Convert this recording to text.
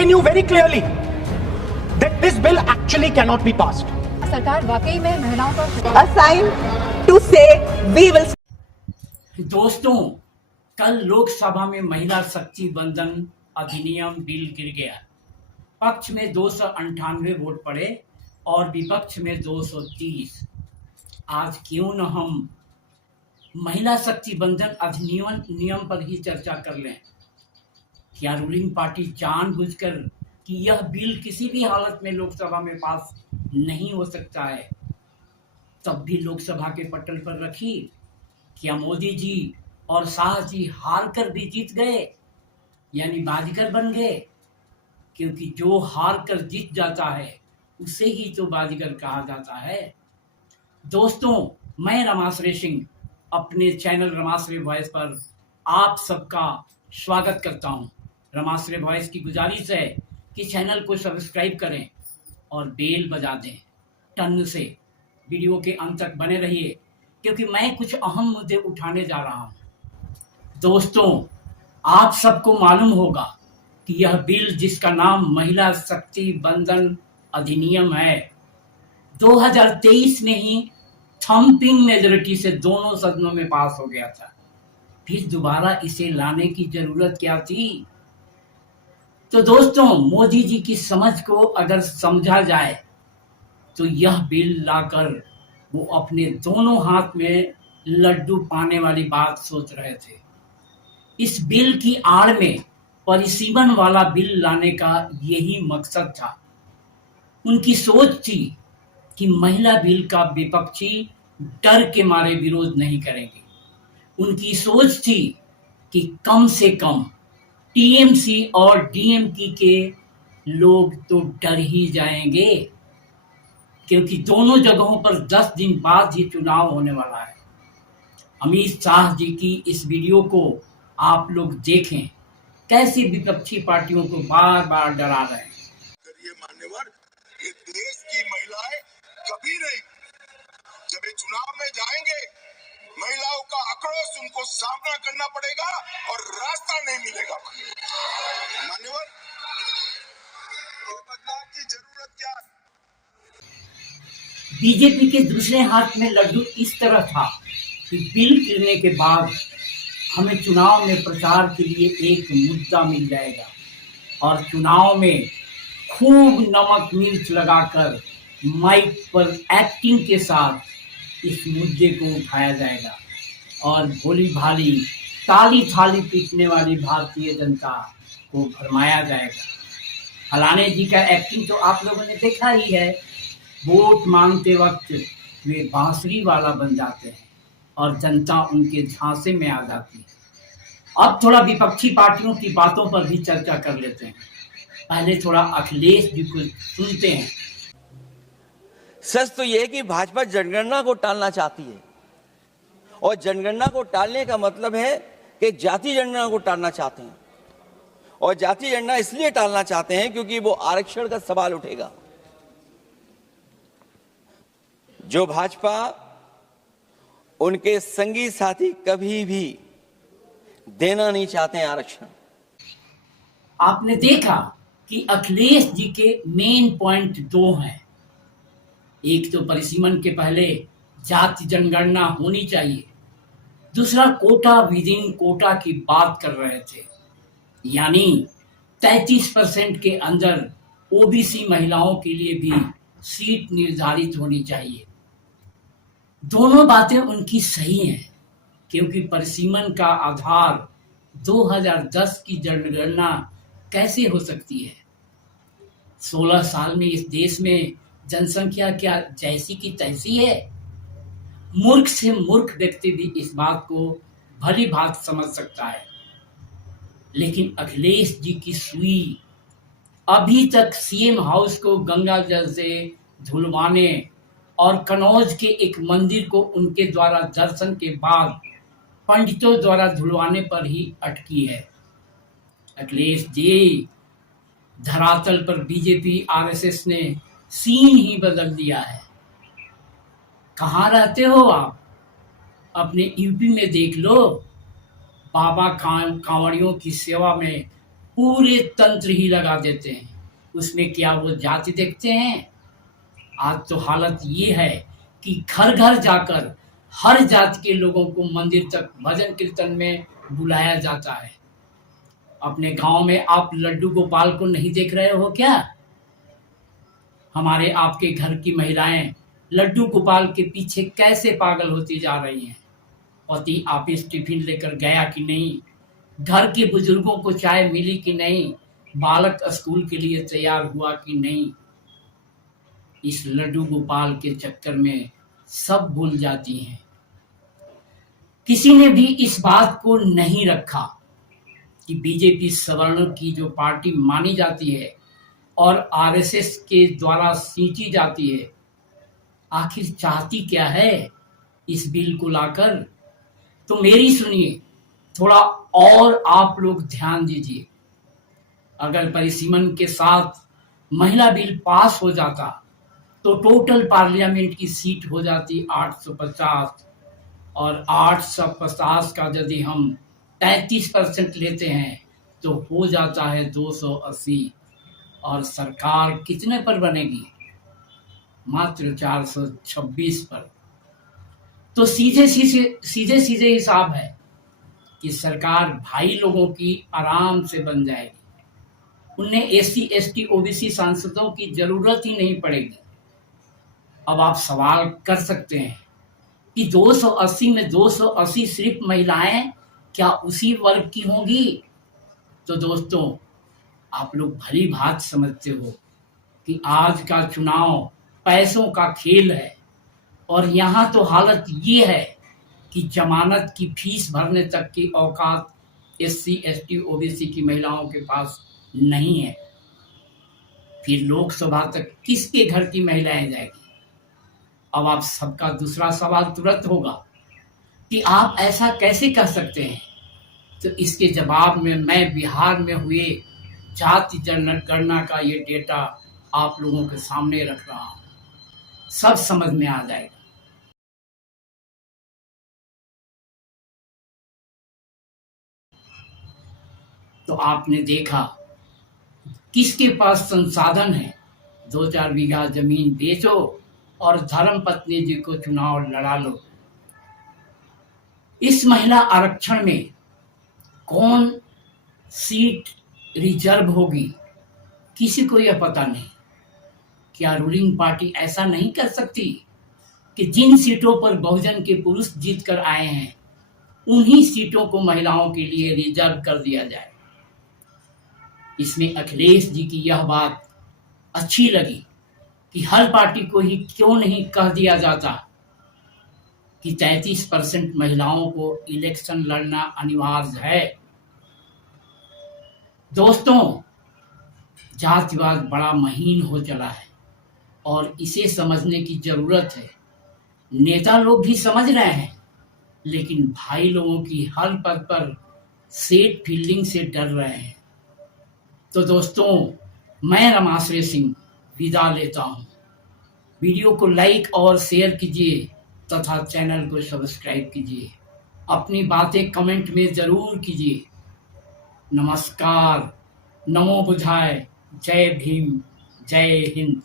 they knew very clearly that this bill actually cannot be passed. सरकार वाकई में महिलाओं पर A sign to say we will. दोस्तों, कल लोकसभा में महिला शक्ति बंधन अधिनियम बिल गिर गया। पक्ष में 298 वोट पड़े और विपक्ष में 230। आज क्यों न हम महिला शक्ति बंधन अधिनियम पर ही चर्चा कर लें। क्या रूलिंग पार्टी जानबूझकर कि यह बिल किसी भी हालत में लोकसभा में पास नहीं हो सकता है, तब भी लोकसभा के पटल पर रखी? क्या मोदी जी और शाह जी हार कर भी जीत गए, यानी बाजीगर बन गए? क्योंकि जो हार कर जीत जाता है उसे ही तो बाजीगर कहा जाता है। दोस्तों, मैं रमाश्रय सिंह अपने चैनल रमाश्रय वॉइस पर आप सबका स्वागत करता हूं। रमाश्रय वॉइस की गुजारिश है कि चैनल को सब्सक्राइब करें और बेल बजा दें। टन से वीडियो के अंत तक बने रहिए, क्योंकि मैं कुछ अहम मुद्दे उठाने जा रहा हूं। दोस्तों, आप सबको मालूम होगा कि यह बिल, जिसका नाम महिला शक्ति बंधन अधिनियम है, 2023 में ही थम्पिंग मेजोरिटी से दोनों सदनों में पास हो गया था। फिर दोबारा इसे लाने की जरूरत क्या थी? तो दोस्तों, मोदी जी की समझ को अगर समझा जाए तो यह बिल लाकर वो अपने दोनों हाथ में लड्डू पाने वाली बात सोच रहे थे। इस बिल की आड़ में परिसीमन वाला बिल लाने का यही मकसद था। उनकी सोच थी कि महिला बिल का विपक्षी डर के मारे विरोध नहीं करेंगे। उनकी सोच थी कि कम से कम टीएमसी और डीएमके के लोग तो डर ही जाएंगे, क्योंकि दोनों जगहों पर 10 दिन बाद ही चुनाव होने वाला है। अमित शाह जी की इस वीडियो को आप लोग देखें, कैसी विपक्षी पार्टियों को बार बार डरा रहे हैं। करिए मान्यवर, ये देश की महिलाएं कभी नहीं, जब ये चुनाव में जाएंगे, महिलाओं का आक्रोश उनको सामना करना पड़ेगा और रास्ता नहीं मिलेगा। मान्यवर, ये बदलाव की जरूरत क्या है? बीजेपी के दूसरे हाथ में लड्डू इस तरह था कि बिल गिरने के बाद हमें चुनाव में प्रचार के लिए एक मुद्दा मिल जाएगा और चुनाव में खूब नमक मिर्च लगाकर माइक पर एक्टिंग के साथ इस मुद्दे को उठाया जाएगा और भोली भाली ताली थाली पीटने वाली भारतीय जनता को भरमाया जाएगा। फलाने जी का एक्टिंग तो आप लोगों ने देखा ही है। वोट मांगते वक्त वे बांसुरी वाला बन जाते हैं और जनता उनके झांसे में आ जाती है। अब थोड़ा विपक्षी पार्टियों की बातों पर भी चर्चा कर लेते हैं। पहले थोड़ा अखिलेश जी को सुनते हैं। सच तो यह है कि भाजपा जनगणना को टालना चाहती है, और जनगणना को टालने का मतलब है कि जाति जनगणना को टालना चाहते हैं। और जाति जनगणना इसलिए टालना चाहते हैं क्योंकि वो आरक्षण का सवाल उठेगा। जो भाजपा, उनके संगी साथी कभी भी देना नहीं चाहते हैं आरक्षण। आपने देखा कि अखिलेश जी के मेन पॉइंट 2 हैं। एक तो परिसीमन के पहले जाति जनगणना होनी चाहिए, दूसरा कोटा विद इन कोटा की बात कर रहे थे, यानी 33% के अंदर ओबीसी महिलाओं के लिए भी सीट निर्धारित होनी चाहिए। दोनों बातें उनकी सही हैं, क्योंकि परिसीमन का आधार 2010 की जनगणना कैसे हो सकती है? 16 साल में इस देश में जनसंख्या क्या जैसी की तैसी है? मूर्ख से मूर्ख व्यक्ति भी इस बात को भली भांति समझ सकता है। लेकिन अखिलेश जी की सुई अभी तक सीएम हाउस को गंगा जल से धुलवाने और कन्नौज के एक मंदिर को उनके द्वारा दर्शन के बाद पंडितों द्वारा धुलवाने पर ही अटकी है। अखिलेश जी, धरातल पर बीजेपी आरएसएस ने सीन ही बदल दिया है। कहाँ रहते हो आप? अपने यूपी में देख लो, बाबा कांवड़ियों की सेवा में पूरे तंत्र ही लगा देते हैं। उसमें क्या वो जाति देखते हैं? आज तो हालत ये है कि घर घर जाकर हर जाति के लोगों को मंदिर तक भजन कीर्तन में बुलाया जाता है। अपने गांव में आप लड्डू गोपाल को नहीं देख रहे हो क्या? हमारे आपके घर की महिलाएं लड्डू गोपाल के पीछे कैसे पागल होती जा रही हैं। पति ऑफिस टिफिन लेकर गया कि नहीं, घर के बुजुर्गों को चाय मिली कि नहीं, बालक स्कूल के लिए तैयार हुआ कि नहीं। इस लड्डू गोपाल के चक्कर में सब भूल जाती हैं। किसी ने भी इस बात को नहीं रखा कि बीजेपी सवर्णों की जो पार्टी मानी जाती है और आरएसएस के द्वारा सींची जाती है, आखिर चाहती क्या है इस बिल को लाकर। तो मेरी सुनिए, थोड़ा और आप लोग ध्यान दीजिए। अगर परिसीमन के साथ महिला बिल पास हो जाता तो टोटल पार्लियामेंट की सीट हो जाती 850, और 850 का यदि हम 33% लेते हैं तो हो जाता है 280, और सरकार कितने पर बनेगी? मात्र 426 पर। तो सीधे सीधे हिसाब है कि सरकार भाई लोगों की आराम से बन जाएगी। उन्हें एससी एसटी ओबीसी सांसदों की जरूरत ही नहीं पड़ेगी। अब आप सवाल कर सकते हैं कि 280 में 280 सिर्फ महिलाएं क्या उसी वर्ग की होंगी? तो दोस्तों, आप लोग भली भांति समझते हो कि आज का चुनाव पैसों का खेल है, और यहाँ तो हालत ये है कि जमानत की फीस भरने तक की औकात एससी एसटी ओबीसी की महिलाओं के पास नहीं है। फिर लोकसभा तक किसके घर की महिलाएं जाएगी? अब आप सबका दूसरा सवाल तुरंत होगा कि आप ऐसा कैसे कर सकते हैं। तो इसके जवाब में मैं बिहार में हुए जाति जनगणना का ये डेटा आप लोगों के सामने रख रहा हूं, सब समझ में आ जाएगा। तो आपने देखा किसके पास संसाधन है, 2-4 बीघा जमीन बेचो और धर्म पत्नी जी को चुनाव लड़ा लो। इस महिला आरक्षण में कौन सीट रिजर्व होगी, किसी को यह पता नहीं। क्या रूलिंग पार्टी ऐसा नहीं कर सकती कि जिन सीटों पर बहुजन के पुरुष जीत कर आए हैं उन्हीं सीटों को महिलाओं के लिए रिजर्व कर दिया जाए? इसमें अखिलेश जी की यह बात अच्छी लगी कि हर पार्टी को ही क्यों नहीं कह दिया जाता कि 33% महिलाओं को इलेक्शन लड़ना अनिवार्य है। दोस्तों, जातिवाद बड़ा महीन हो चला है और इसे समझने की जरूरत है। नेता लोग भी समझ रहे हैं, लेकिन भाई लोगों की हर पद पर सेट फील्डिंग से डर रहे हैं। तो दोस्तों, मैं रमाश्रय सिंह विदा लेता हूं। वीडियो को लाइक और शेयर कीजिए तथा चैनल को सब्सक्राइब कीजिए। अपनी बातें कमेंट में जरूर कीजिए। नमस्कार, नमो बुधाय, जय भीम, जय हिंद।